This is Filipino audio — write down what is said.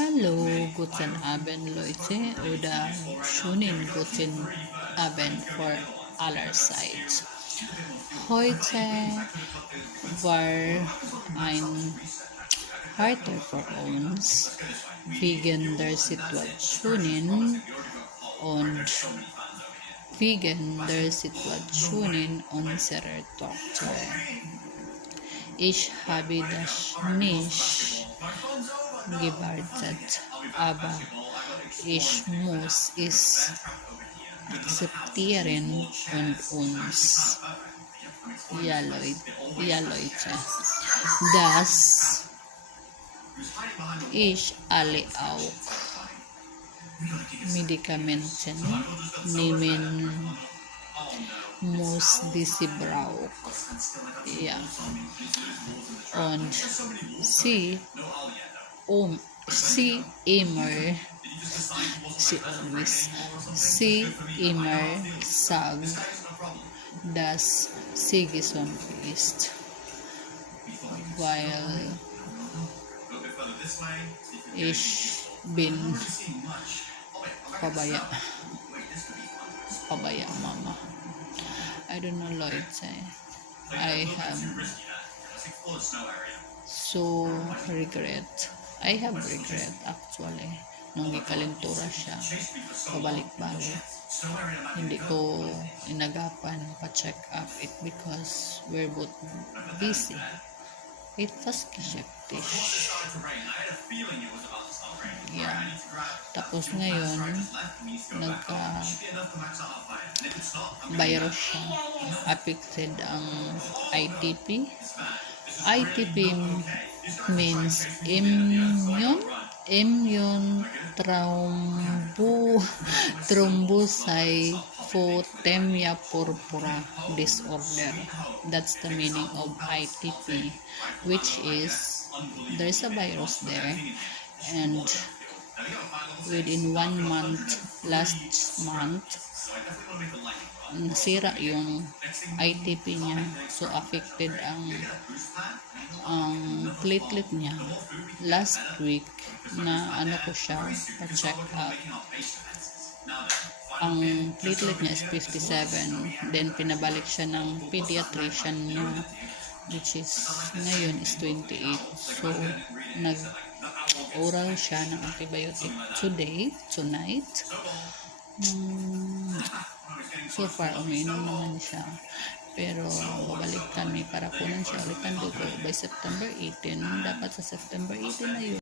Hallo, guten Abend Leute oder schönen guten Abend für allerseits. Heute war ein harter für uns wegen der Situationen und wegen der Situationen unserer Tochter. Ich habe das nicht gewartet, aber ich muss es akzeptieren und uns, ja Leute, dass ich alle auch Medikamenten nehmen muss, die sie braucht. Ja. Und sie, sie immer, sie immer sagt, dass sie gesund ist, weil ich bin pabaya, pabaya mama. I don't know Leute. I have so regret. I have regret actually. Nung ikalintura siya, pabalik-balik. Hindi ko inagapan pa-check up it because we're both busy. It was skeptisch. Yeah. Tapos ngayon, nagka-virus siya. Affected ang ITP. ITP means immune thrombocytopenia purpura disorder. That's the meaning of ITP, which is there's a virus there, and within 1 month, last month, nasira yung ITP niya. So affected ang platelet niya. Last week na ko siya pa-check up. Ang platelet niya is 57. Then pinabalik siya ng pediatrician niya, which is ngayon is 28. So nag-oral siya ng antibiotic tonight. So far, umiinom naman siya. Pero babalik kami para kunan siya ulit ang dugo by September 18. Dapat sa September 18 na yun.